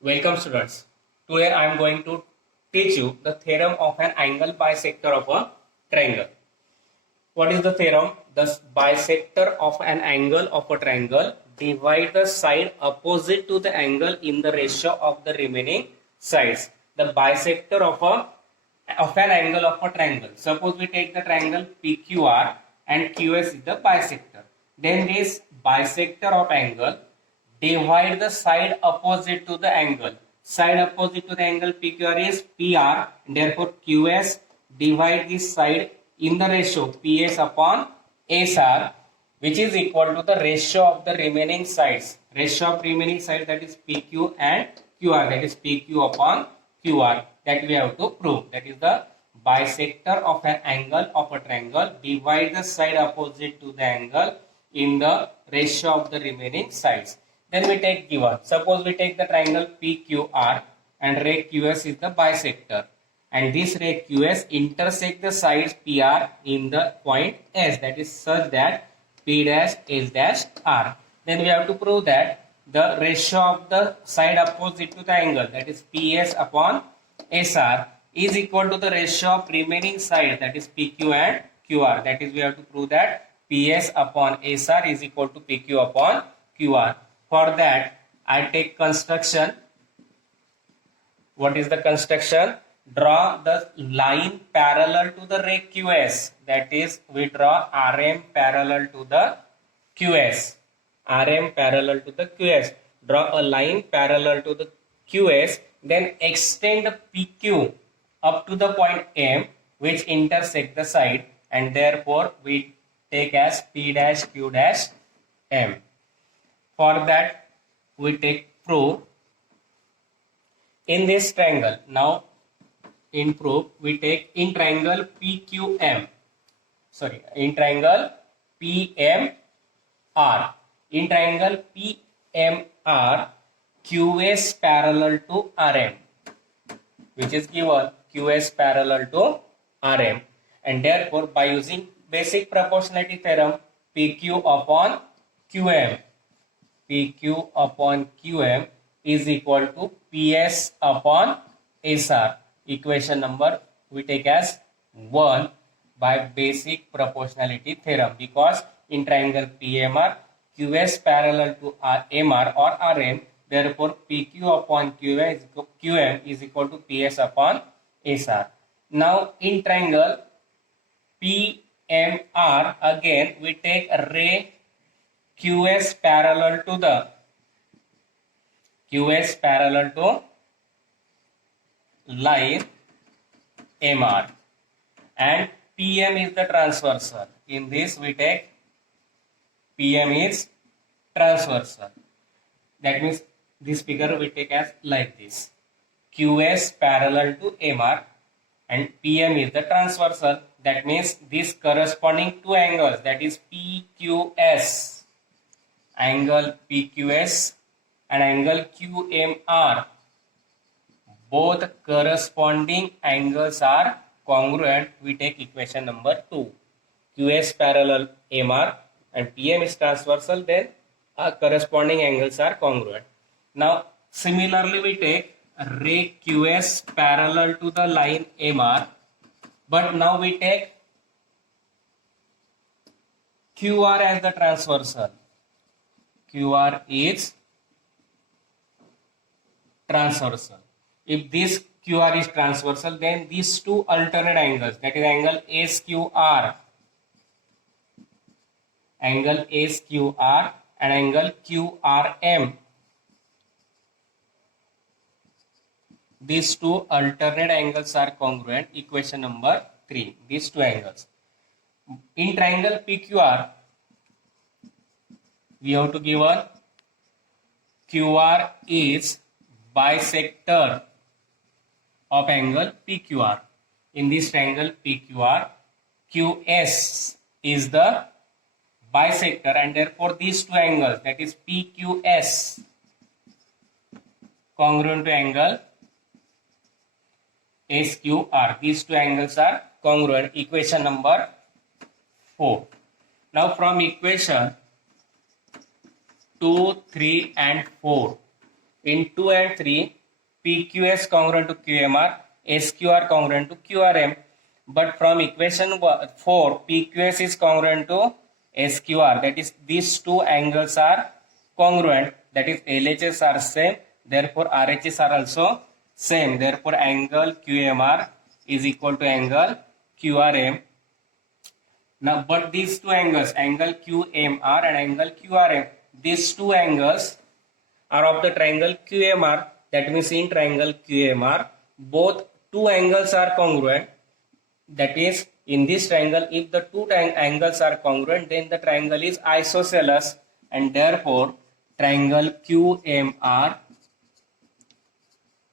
Welcome students. Today I am going to teach you the theorem of an angle bisector of a triangle. What is the theorem? The bisector of an angle of a triangle divide the side opposite to the angle in the ratio of the remaining sides. The bisector of an angle of a triangle. Suppose we take the triangle PQR and QS is the bisector. Then this bisector of angle divide the side opposite to the angle. Side opposite to the angle PQR is PR, and therefore QS divide this side in the ratio PS upon SR, which is equal to the ratio of the remaining sides. Ratio of remaining sides, that is PQ and QR, that is PQ upon QR, that we have to prove. That is the bisector of an angle of a triangle divide the side opposite to the angle in the ratio of the remaining sides. Then we take given. Suppose we take the triangle PQR and ray QS is the bisector. And this ray QS intersect the sides PR in the point S, that is such that P dash S dash R. Then we have to prove that the ratio of the side opposite to the angle, that is PS upon SR, is equal to the ratio of remaining side, that is PQ and QR. That is, we have to prove that PS upon SR is equal to PQ upon QR. For that, I take construction. What is the construction? Draw the line parallel to the ray QS. That is, we draw RM parallel to the QS. RM parallel to the QS. Draw a line parallel to the QS. Then extend PQ up to the point M, which intersect the side, and therefore we take as P dash Q dash M. For that, we take proof in this triangle. Now, in proof, we take in triangle PQM. Sorry, in triangle PMR. In triangle PMR, QS parallel to RM, which is given QS parallel to RM, and therefore by using basic proportionality theorem, PQ upon QM. PQ upon QM is equal to PS upon SR. Equation number we take as 1 by basic proportionality theorem, because in triangle PMR, QS parallel to MR or RM, therefore PQ upon QM is equal to PS upon SR. Now in triangle PMR, again we take ray QS parallel to line MR, and PM is the transversal. In this we take PM is transversal. That means this figure we take as like this. QS parallel to MR and PM is the transversal. That means this corresponding two angles, that is PQS. Angle PQS and angle QMR, both corresponding angles are congruent. We take equation number 2. QS parallel MR and PM is transversal, then corresponding angles are congruent. Now similarly we take ray QS parallel to the line MR, but now we take QR as the transversal. QR is transversal. If this QR is transversal, then these two alternate angles, that is angle SQR and angle QRM, these two alternate angles are congruent. Equation number 3, these two angles. In triangle PQR, we have to give a QR is bisector of angle PQR. In this triangle PQR, QS is the bisector, and therefore these two angles, that is PQS congruent to angle SQR. These two angles are congruent. Equation number 4. Now from equation 2, 3 and 4, In 2 and 3, PQS congruent to QMR, SQR congruent to QRM. But from equation 4, PQS is congruent to SQR. That is, these two angles are congruent. That is, LHS are same. Therefore, RHS are also same. Therefore, angle QMR is equal to angle QRM. Now, but these two angles, angle QMR and angle QRM, these two angles are of the triangle QMR. That means in triangle QMR, both two angles are congruent. That is, in this triangle, if the two angles are congruent, then the triangle is isosceles, and therefore triangle QMR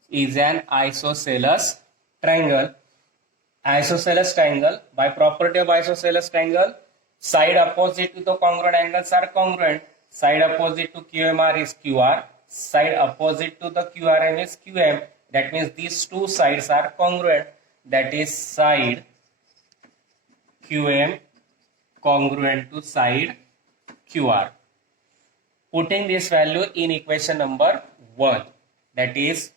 is an isosceles triangle. Isosceles triangle, by property of isosceles triangle, side opposite to the congruent angles are congruent. Side opposite to QMR is QR. Side opposite to the QRM is QM. That means these two sides are congruent. That is, side QM congruent to side QR. Putting this value in equation number 1, that is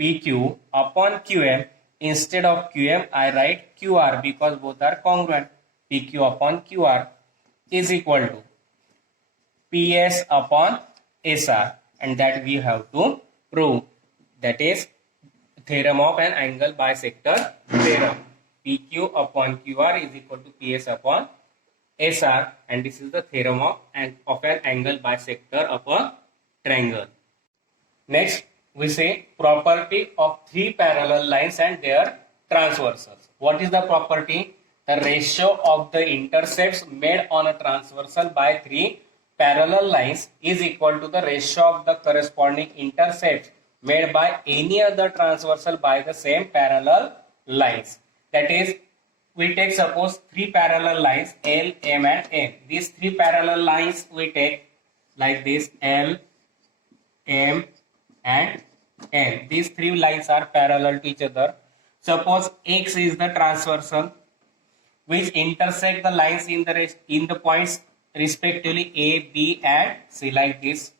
PQ upon QM. Instead of QM, I write QR because both are congruent. PQ upon QR is equal to PS upon SR, and that we have to prove. That is theorem of an angle bisector theorem. PQ upon QR is equal to PS upon SR, and this is the theorem of an angle bisector of a triangle. Next, we say property of three parallel lines and their transversals. What is the property? The ratio of the intercepts made on a transversal by three parallel lines is equal to the ratio of the corresponding intercepts made by any other transversal by the same parallel lines. That is, we take suppose three parallel lines L, M and N. These three parallel lines we take like this: L, M and N. These three lines are parallel to each other. Suppose X is the transversal which intersect the lines in the points respectively A, B and C, like this.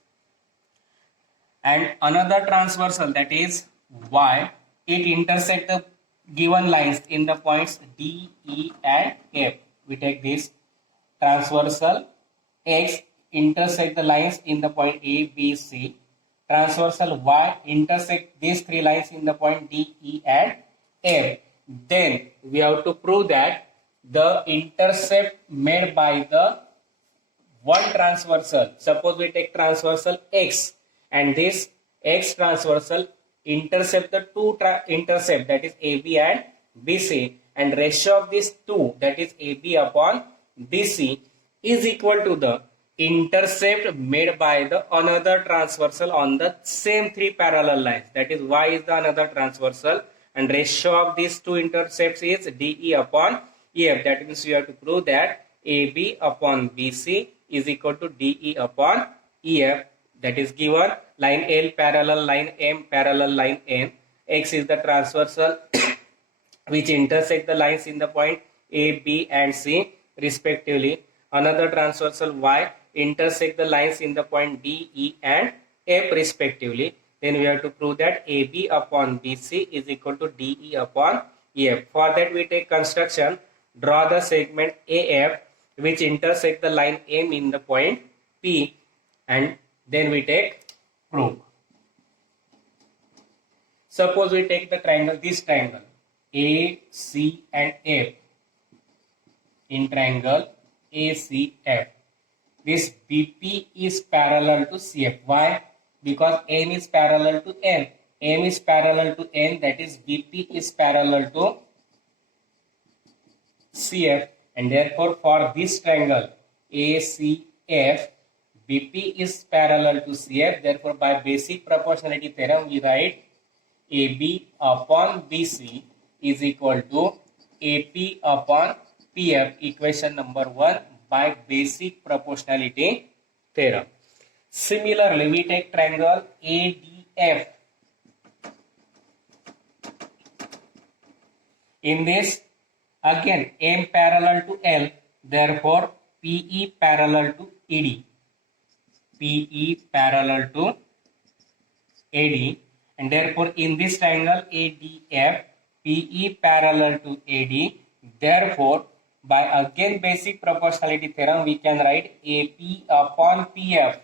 And another transversal, that is Y, it intersect the given lines in the points D, E and F. We take this transversal X intersect the lines in the point A, B, C. Transversal Y intersect these three lines in the point D, E and F. Then we have to prove that the intercept made by the one transversal, suppose we take transversal X, and this X transversal intercept the two intercept, that is AB and BC, and ratio of these two, that is AB upon BC, is equal to the intercept made by the another transversal on the same three parallel lines. That is, Y is the another transversal, and ratio of these two intercepts is DE upon EF. That means you have to prove that AB upon BC is equal to DE upon EF. That is given line L parallel line M parallel line N. X is the transversal which intersect the lines in the point A, B and C respectively. Another transversal Y intersect the lines in the point D, E and F respectively. Then we have to prove that AB upon BC is equal to DE upon EF. For that we take construction. Draw the segment AF which intersect the line M in the point P, and then we take proof. Suppose we take the triangle, this triangle A, C and F. In triangle ACF, this BP is parallel to CF. Why? Because M is parallel to N. M is parallel to N, that is BP is parallel to CF, and therefore for this triangle ACF, BP is parallel to CF. Therefore, by basic proportionality theorem, we write AB upon BC is equal to AP upon PF, equation number 1, by basic proportionality theorem. Similarly, we take triangle ADF. In this, again M parallel to L, therefore PE parallel to ED. PE parallel to AD, and therefore in this triangle ADF, PE parallel to AD. Therefore, by again basic proportionality theorem, we can write AP upon PF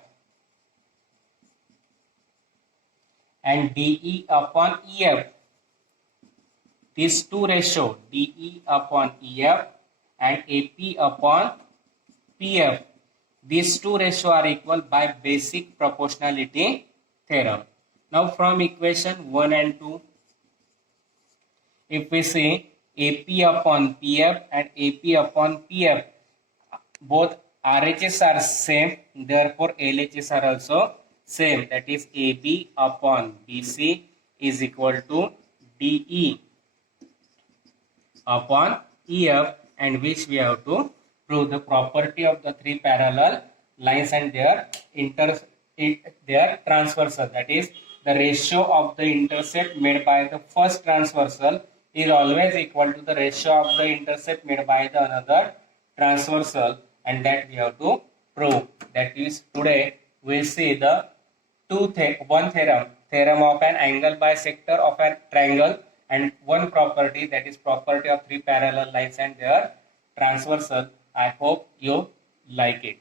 and DE upon EF. These two ratio, DE upon EF and AP upon PF, these two ratio are equal by basic proportionality theorem. Now from equation 1 and 2, if we say AP upon PF and AP upon PF, both RHS are same, therefore LHS are also same. That is AB upon BC is equal to DE upon EF, and which we have to prove the property of the three parallel lines and their transversal. That is, the ratio of the intercept made by the first transversal is always equal to the ratio of the intercept made by the another transversal, and that we have to prove. That is, today we will see the one theorem of an angle bisector of a triangle, and one property, that is property of three parallel lines and their transversal. I hope you like it.